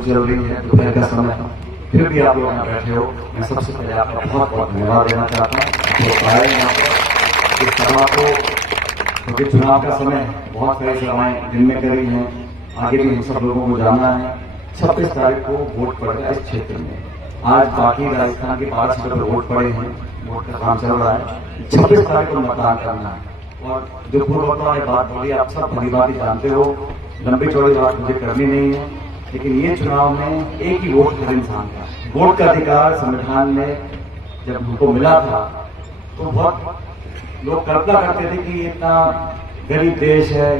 जरूरी है दोपहर का समय, फिर भी आप लोग यहाँ बैठे हो। मैं सबसे पहले आपका बहुत बहुत धन्यवाद देना चाहता हूँ। तो आए यहाँ पर इस सभा को, क्योंकि चुनाव का समय, बहुत सारी सभाएं दिन में करी हैं, आगे भी हम सब लोगों को जाना है। 26 तारीख को वोट पड़ेगा इस क्षेत्र में। आज बाकी राजस्थान के 12 सीटों पर वोट पड़े हैं, वोट का काम चल रहा है। 26 तारीख को मतदान करना है। और जो पूर्ववक्ताओं ने बात बोली, आप सब भली बात जानते हो, लंबी चौड़ी बात मुझे करनी नहीं है। लेकिन ये चुनाव में एक ही वोट हर इंसान का, वोट का अधिकार संविधान में जब हमको मिला था तो बहुत लोग कल्पना करते थे कि इतना गरीब देश है,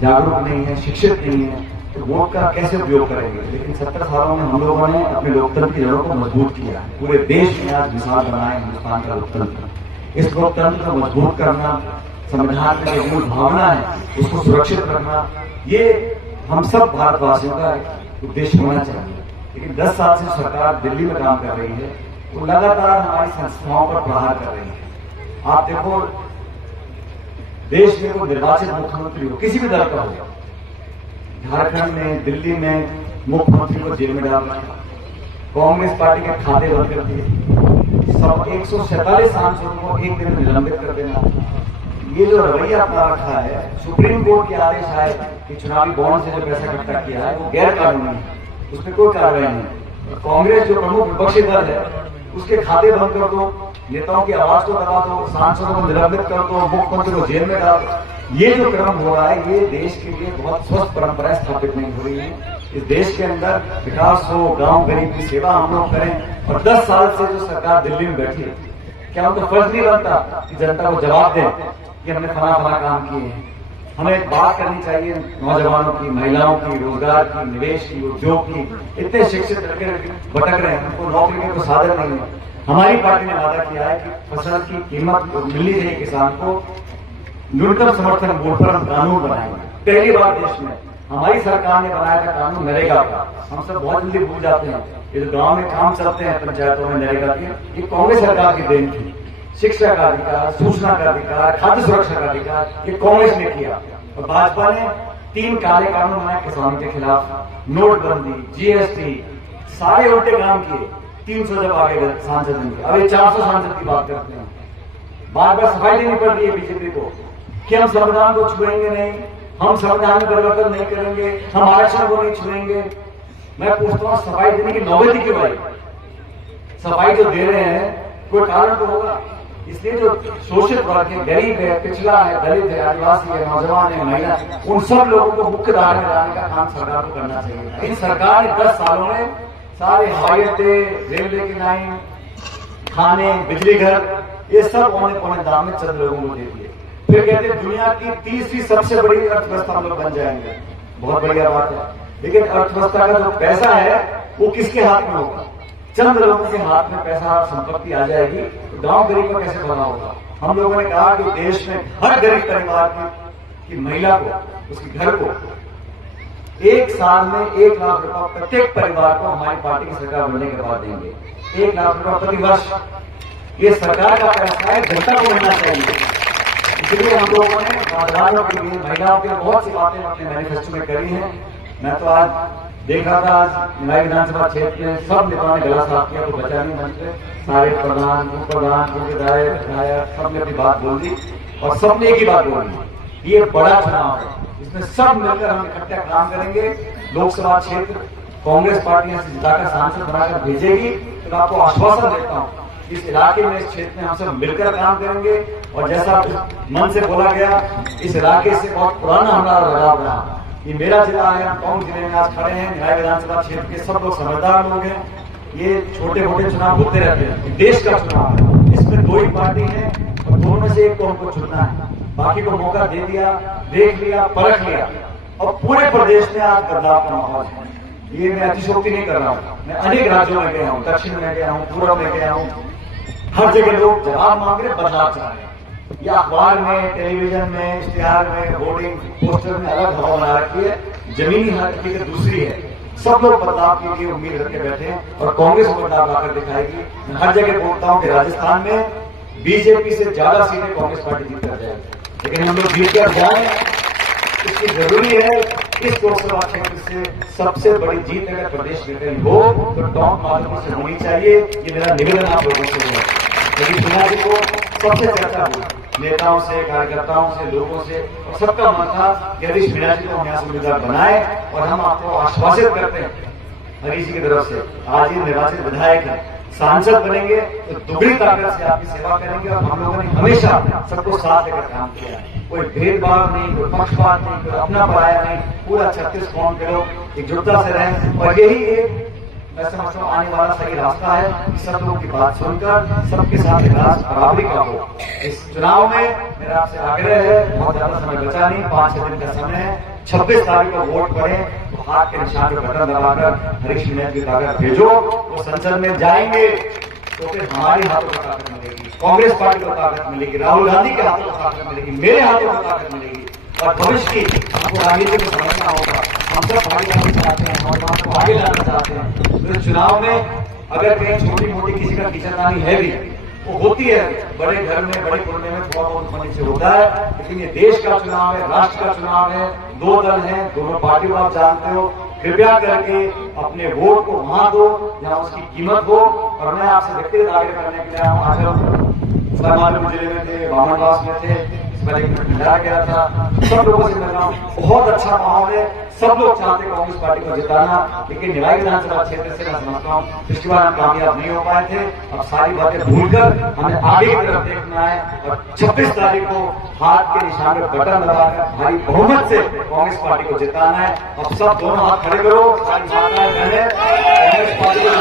जागरूक नहीं है, शिक्षित नहीं है, तो वोट का कैसे उपयोग करेंगे। लेकिन 70 सालों में हम लोगों ने अपने लोकतंत्र की जड़ों को मजबूत किया। पूरे देश में आज मिसाल बनाए हिंदुस्तान का लोकतंत्र। इस लोकतंत्र को मजबूत करना, संविधान में जो मूल भावना है उसको सुरक्षित रखना, ये हम सब भारतवासियों का उद्देश्य होना चाहिए। लेकिन 10 साल से सरकार दिल्ली में काम कर रही है, वो लगातार हमारी संस्थाओं पर प्रहार कर रही है। आप देखो, देश में कोई निर्वाचित मुख्यमंत्री हो, किसी भी दल का हो, झारखंड में, दिल्ली में मुख्यमंत्री को जेल में डालना, कांग्रेस पार्टी के खाते बंद कर दिए, 147 सांसदों को एक दिन में निलंबित कर देना, ये जो रवैया अपना रखा है, सुप्रीम कोर्ट के आदेश आए कि चुनावी बॉन्ड से जो पैसा इकट्ठा किया है वो गैर कानूनी है, उसमें कोई कार्रवाई नहीं। कांग्रेस जो प्रमुख विपक्षी दल है उसके खाते बंद कर दो, नेताओं की आवाज को दबा दो, सांसदों को निलंबित कर दो, मुख्यमंत्री को जेल में डाल दो। ये जो क्रम हो रहा है, ये देश के लिए बहुत स्वस्थ परंपराएं स्थापित नहीं हो रही है। इस देश के अंदर विकास हो, गांव गरीब की सेवा हम लोग करें। और 10 साल से जो सरकार दिल्ली में बैठी है, क्या उनको फर्ज नहीं बनता कि जनता को जवाब दें कि हमने फला फला काम किए हैं। हमें बात करनी चाहिए नौजवानों की, महिलाओं की, रोजगार की, निवेश की, उद्योग की। इतने शिक्षित लड़के भटक रहे हैं, उनको नौकरी के कोई साधन नहीं है। हमारी पार्टी ने वादा किया है कि फसल की कीमत मिलनी चाहिए किसान को, न्यूनतम समर्थन मूल्य पर हम कानून बनाएंगे। पहली बार देश में हमारी सरकार ने बनाया था कानून नरेगा का। हम सब बहुत जल्दी भूल जाते हैं, ये जो गाँव में काम चलते हैं पंचायतों में नरेगा की, ये कांग्रेस सरकार की देन थी। शिक्षा का अधिकार, सूचना का अधिकार, खाद्य सुरक्षा का अधिकार, ये कांग्रेस ने किया। और भाजपा ने 3 काले कानून बनाए किसानों के खिलाफ, नोटबंदी, जीएसटी, सारे उल्टे काम किए। 300 जब आगे गए सांसद ने, अब ये 400 सांसद की बात करते हैं। बार बार सफाई देनी पड़ रही है बीजेपी को कि हम संविधान को छुएंगे नहीं, हम संविधान में परिवर्तन नहीं करेंगे, हम आरक्षण को नहीं छुएंगे। मैं पूछता हूँ, सफाई देने की नौबत क्यों आई? सफाई जो दे रहे हैं कोई कारण तो होगा। इसलिए जो शोषित वर्ग है, गरीब है, पिछड़ा है, दलित है, आदिवासी है, नौजवान है, महिला, उन सब लोगों को मुख्य धारा में लाने का काम सरकार को करना चाहिए। इन सरकार ने 10 सालों में सारे हवाई अड्डे, रेलवे की लाइन, खाने, बिजली घर, ये सब औने पौने दाम में चंद लोगों को दे दिए। फिर कहते हैं दुनिया की 3री सबसे बड़ी अर्थव्यवस्था हम लोग बन जाएंगे। बहुत बढ़िया बात है, लेकिन अर्थव्यवस्था का जो पैसा है वो किसके हाथ में होगा? चंद लोगों के हाथ में पैसा और संपत्ति आ जाएगी, तो गांव गरीब का कैसे बना होगा? हम लोगों ने कहा कि देश में हर गरीब परिवार की महिला को, उसके घर को 1 साल में 1 लाख रुपए प्रत्येक परिवार को हमारी पार्टी की सरकार बनने के बाद देंगे। 1 लाख रुपए प्रति वर्ष। ये सरकार का पैसा है, जनता को मिलना चाहिए। इसलिए हम लोगों ने नौजवानों के लिए, महिलाओं के लिए बहुत सी बातें अपने मैनिफेस्टो में करी हैं। मैं तो आज देख रहा था, आज नए विधानसभा क्षेत्र में सब नेताओं ने गला साफ किया, तो बचा नहीं मंच पे। सारे प्रधान, उप प्रधान, विधायक, सबने अपनी बात बोल दी और सबने एक ही बात बोली, ये बड़ा चुनाव है, इसमें सब मिलकर हम इकट्ठा काम करेंगे। लोकसभा क्षेत्र कांग्रेस पार्टी से जिताकर सांसद बनाकर भेजेगी, तो आपको आश्वासन देता हूँ इस इलाके में, इस क्षेत्र में हम सब मिलकर काम करेंगे। और जैसा मन से बोला गया, इस इलाके से बहुत पुराना हमारा लगाव रहा। ये मेरा जिला है, हम टोंक जिले में आज खड़े हैं। न्याय विधानसभा क्षेत्र के सब लोग समझदार लोग हैं। ये छोटे मोटे चुनाव होते रहते हैं, देश का चुनाव है, इसमें 2 ही पार्टी है और दोनों में से एक को हमको चुनना है। बाकी को मौका दे दिया, देख लिया, परख लिया और पूरे प्रदेश में आज बदलाव का माहौल है। ये मैं अतिशोक्ति नहीं कर रहा हूँ, मैं अनेक राज्यों में गया हूँ, दक्षिण में गया हूँ, पूर्व में गया हूँ। हर जगह लोग जवाब मांग रहे, बदलाव चाह रहे हैं। ये अखबार में, टेलीविजन में, इश्तिहार में, होर्डिंग, पोस्टर में अलग हवा बना रखी है, जमीनी हकीकत दूसरी है। सब लोग बदलाव की उम्मीद रखे बैठे हैं और कांग्रेस को बदलाव लाकर दिखाएगी। मैं हर जगह बोलता हूँ कि राजस्थान में बीजेपी से ज्यादा सीटें कांग्रेस पार्टी जीत कर जाएगी, लेकिन हम लोग जीत कर जाए इसकी जरूरी है। इस लोकसभा क्षेत्र से सबसे बड़ी जीत अगर प्रदेश में कहीं हो तो टॉप माध्यमों से होनी चाहिए, ये मेरा निवेदन आप लोगों से है। लेकिन सिन्हा जी को सबसे चर्चा हुई नेताओं से, कार्यकर्ताओं से, लोगों से, और सबका मन था कि हरीश मीणा जी को हम यहाँ से उम्मीदवार बनाए, और हम आपको आश्वासित करते हैं हरीश जी की तरफ से, आज ये निर्वाचित विधायक है, सांसद बनेंगे तो दुगनी ताकत से आपकी सेवा करेंगे। और हम लोगों ने हमेशा सबको साथ लेकर काम किया है, कोई भेदभाव नहीं, कोई पक्षपात नहीं, कोई अपना पराया नहीं, पूरा 36 कौम के लोग एकजुटता से रहें। और यही एक मैं समझता हूँ आने वाला सही रास्ता है कि सब लोगों की बात सुनकर सबके साथ विकास बराबरी का हो। इस चुनाव में मेरा आपसे आग्रह है, बहुत ज्यादा समय बचा नहीं, 5-6 दिन का समय है, 26 तारीख को वोट पड़े तो हाथ के निशान पर बटन दबाकर हरीश मीणा की ताकत भेजो। वो संसद में जाएंगे तो फिर हमारे हाथों को ताकत मिलेगी, कांग्रेस पार्टी को ताकत मिलेगी, राहुल गांधी के हाथों को ताकत मिलेगी, मेरे हाथों को ताकत मिलेगी। और भविष्य की हमको राजनीति को समझना होगा, हम सब भागीदारी चाहते हैं, नौजवान को आगे लाना चाहते हैं। तो चुनाव में अगर कहीं छोटी मोटी किसी का कीचड़दानी है भी, वो होती है, बड़े घर में, बड़े कुंडे में थोड़ा बहुत होने से होता है, लेकिन ये देश का चुनाव है, राष्ट्र का चुनाव है, 2 दल हैं, दोनों पार्टी को आप जानते हो। कृपया करके अपने वोट को वहां दो जहां उसकी कीमत हो। और मैं आपसे व्यक्तिगत आग्रह करने के लिए आज हम जिले में थे, बामनवास में थे, मिला गया था, सब लोगों से मिल रहा हूँ, बहुत अच्छा माहौल है, सब लोग चाहते हैं कांग्रेस पार्टी को जिताना। लेकिन निवाई विधानसभा क्षेत्र से मैं समझता हूँ पिछली बार हम कामयाब नहीं हो पाए थे, अब सारी बातें भूलकर हमें आगे की तरफ देखना है। और 26 तारीख को हाथ के निशान पर बटन दबाकर भारी बहुमत से कांग्रेस पार्टी को जिताना है। अब सब दोनों हाथ खड़े करो, सारी माताएं बहनें कांग्रेस पार्टी को